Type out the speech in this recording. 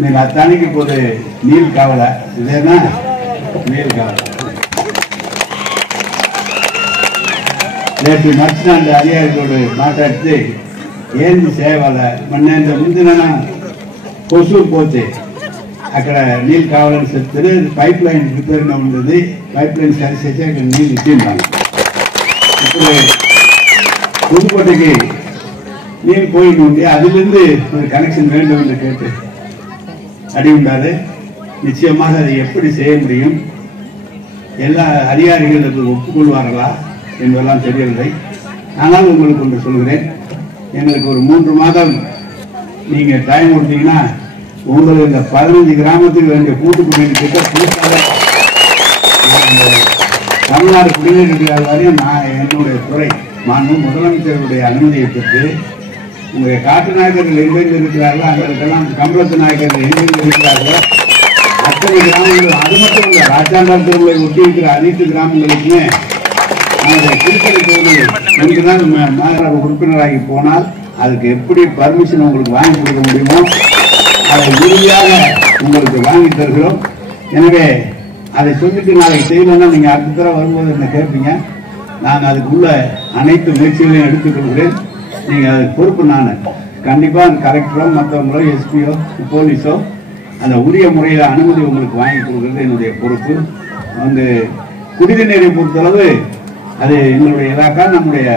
நீங்க அத்தானிக்கு போது Neil காவல இதேனா Neil காவல రేపు నచ్చినంత అధికారులు మాట్లాడితే ఏంది సేవల మొన్న ముందున కొసూరు పోతే అక్కడ నీళ్ళు కావాలని చెప్తే పైప్ లైన్ రిపేర్గా ఉండేది పైప్ లైన్ సరిచేసి అక్కడ నీళ్ళు ఇచ్చిండాలి ఇప్పుడు புதுக்கோட்டைக்கு நீர் போயிட்டு உண்டு அதிலிருந்து ஒரு கனெக்ஷன் வேண்டும் என்று கேட்டு அடியுண்டாரு நிச்சயமாக அதை எப்படி செய்ய முடியும் எல்லா அதிகாரிகளுக்கு ஒப்புக்கொள்வார்களா என்பதெல்லாம் தெரியவில்லை ஆனால் உங்களுக்கு ஒன்று சொல்கிறேன் எங்களுக்கு ஒரு 3 மாதம் நீங்க டைம் கொடுத்தீங்கன்னா உங்களுக்கு இந்த 15 கிராமத்துக்கு வேண்டிய கூட்டு குடிநீர் திட்டம் புதுசாக தமிழ்நாடு குடிநீர் திட்டம் வரையும் நான் என்னுடைய துறை மாண்பு முதலமைச்சருடைய அனுமதியை பெற்று உங்களுடைய காட்டு நாயக்கர்கள் எங்கெங்கு இருக்கிறார்களோ அங்களுக்கெல்லாம் கம்பளத்து நாயக்கர்கள் எங்கெங்கு இருக்கிறார்களோ அத்தனை கிராமங்கள் அது மட்டும் இல்லை ராஜாண்டார் திருவிழை ஒட்டி இருக்கிற அனைத்து கிராமங்களுக்குமே திருப்பதி கோவில் மாநகர உறுப்பினராகி போனால் அதுக்கு எப்படி பர்மிஷன் உங்களுக்கு வாங்கி கொடுக்க முடியுமோ அதை உறுதியாக உங்களுக்கு வாங்கி தருகிறோம். எனவே அதை சொல்லிட்டு நாளைக்கு செய்யலன்னா நீங்க அடுத்த தடவை வரும்போது என்ன கேட்பீங்க. நான் அதுக்குள்ள அனைத்து முயற்சிகளையும் எடுத்துக்கொள்கிறேன். நீங்க அதுக்கு பொறுப்பு நான் கண்டிப்பா கலெக்டரோ மற்றவங்களோ எஸ்பியோ போலீஸோ அந்த உரிய முறையில் அனுமதி உங்களுக்கு வாங்கி கொடுக்கிறது என்னுடைய பொறுப்பு. குடிநீரை பொறுத்தளவு அது எங்களுடைய இலாக்கா நம்முடைய